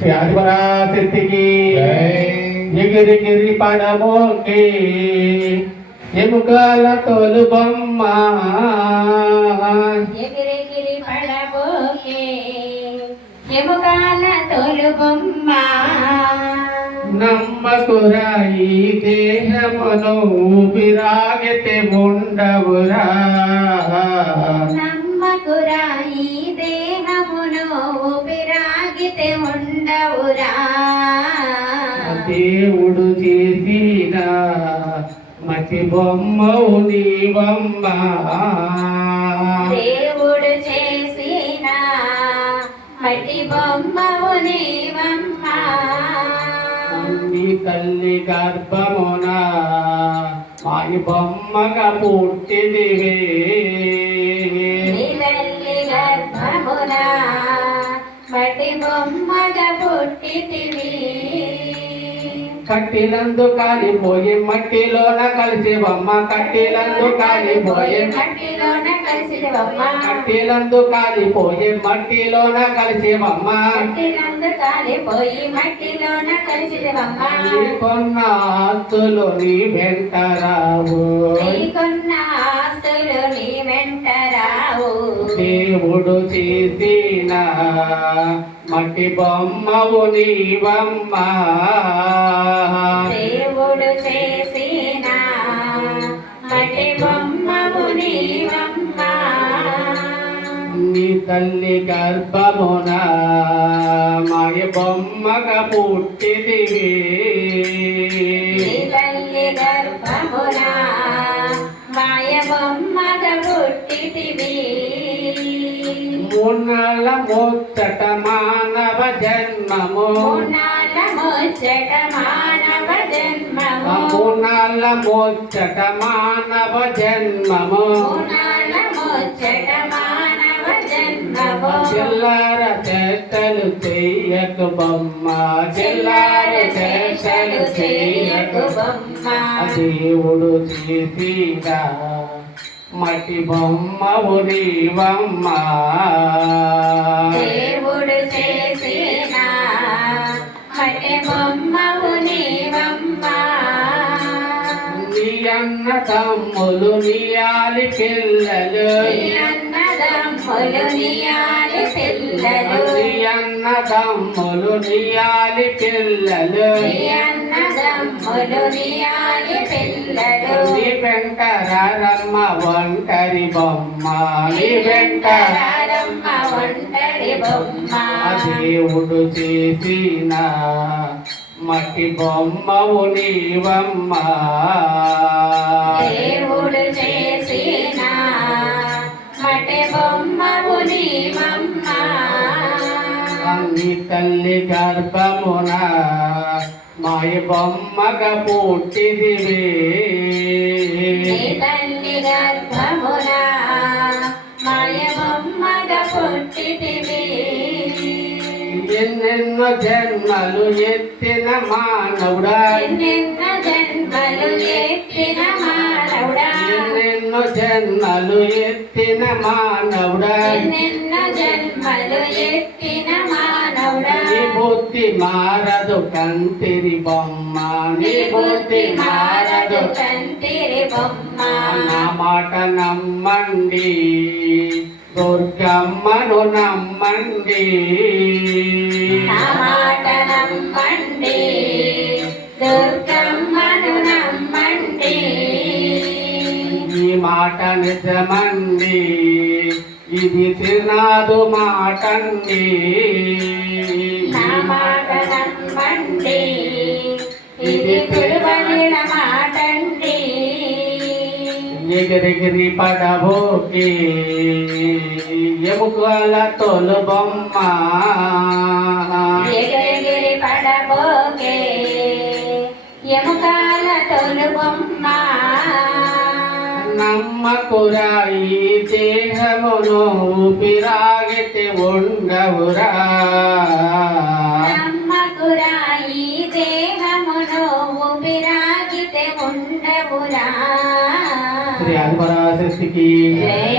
వ్యాధిపరాశక్తికి ఎగిరిగిరి పడబోకే ఎముకల తోలు బొమ్మ ఎగిరిగిరి పడబోకే ఎముకల తోలు బొమ్మ నమ్మకురాయి దేహమును ఊపిరాగితే ఉండవురా నమ్మకురాయి దేహమును ఊపిరాగితే ఉండవురా దేవుడు చేసిన మట్టి బొమ్మవు నీవమ్మ దేవుడు చేసిన మట్టి బొమ్మవు నీవమ్మ నీ తల్లి గర్భమున మాయి బొమ్మగా పుట్టిదివే నీ తల్లి గర్భమున మట్టి బొమ్మగా పుట్టితివి కట్టిలందు కాలిపోయి మట్టిలోన కలిసివమ్మ కట్టిలందు కాలిపోయి మట్టిలోన కలిసివమ్మ కట్టిలందు కాలిపోయి మట్టిలోన కలిసివమ్మ కట్టిలందు కాలిపోయి మట్టిలోన కలిసివమ్మ నీకొన్న ఆస్తులు నీ వెంట రావు నీకొన్న ఆస్తులు నీ వెంట రావు దేవుడు చేసిన మట్టి బొమ్మవు నీవమ్మ దేవుడు చేసిన మట్టి బొమ్మవు నీవమ్మ నీ తల్లి గర్భమున మాయ బొమ్మగా పుట్టిదివి నీ తల్లి గర్భమున మాయ బొమ్మగా పుట్టితివి మూనాళ్ళ ముచ్చట మానవ జన్మము మూనాళ్ళ ముచ్చట మానవ జన్మము మూనాళ్ళ ముచ్చట మానవ జన్మము మూనాళ్ళ ముచ్చట మానవ జన్మము చిల్లర చేష్టలు చెయ్యకు బొమ్మ చిల్లర చేష్టలు చెయ్యకు బొమ్మ దేవుడు చేసిగా మట్టి బొమ్మవు నీవమ్మ దేవుడు చేసిన మట్టి బొమ్మవు నీవమ్మ నీ అన్న తమ్ములు నీ ఆలి పిల్లలు నీ అన్నదమ్ములు నీ ఆలి పిల్లలు నీ అన్న తమ్ములు నీ ఆలి పిల్లలు నీ అన్నదమ్ములు నీ ఆలి పిల్లలు నీ వెంకరమ్మ ఒంటరి బొమ్మ నీ వెంకరమ్మ ఒంటరి బొమ్మ దేవుడు చేసిన మట్టి బొమ్మవు నీవమ్మ దేవుడు చేసిన మట్టి బొమ్మవు నీవమ్మ నీ తల్లి గర్భమున మాయ బొమ్మగా పుట్టిదివే నీ తల్లి గర్భమున మాయ బొమ్మగా పుట్టితివి ఎన్నెన్నో జన్మలు ఎత్తిన మానవుడా ఎన్నెన్నో జన్మలు ఎత్తిన మానవుడా ఎన్నెన్నో జన్మలు ఎత్తిన మానవుడా ఎన్నెన్నో జన్మలు ఎత్తిన మానవుడా నీ బుద్ధి మారదు కంటిరి బొమ్మ నీ బుద్ధి మారదు కంటిరి బొమ్మ నా మాట నమ్మండి దుర్గమ్మను నమ్మండి నా మాట నమ్మండి దుర్గమ్మను నమ్మండి ఈ మాట నిజమండి ఇది తినాదు మాటండి నా మాట నమ్మండి ఇది తిరువలిన మాటండి ఎగిరిగిరి పడబోకి ఎముకల తోలు బొమ్మ ఎగిరిగిరి పడబోకే ఎముకల తోలు బొమ్మ నమ్మకురాయి దేహమును ఊపిరాగితే ఉండవురా నమ్మకురాయి దేహమును ఊపిరాగితే ఉండవురా శ్రీ ఆదిపరాశక్తికి జై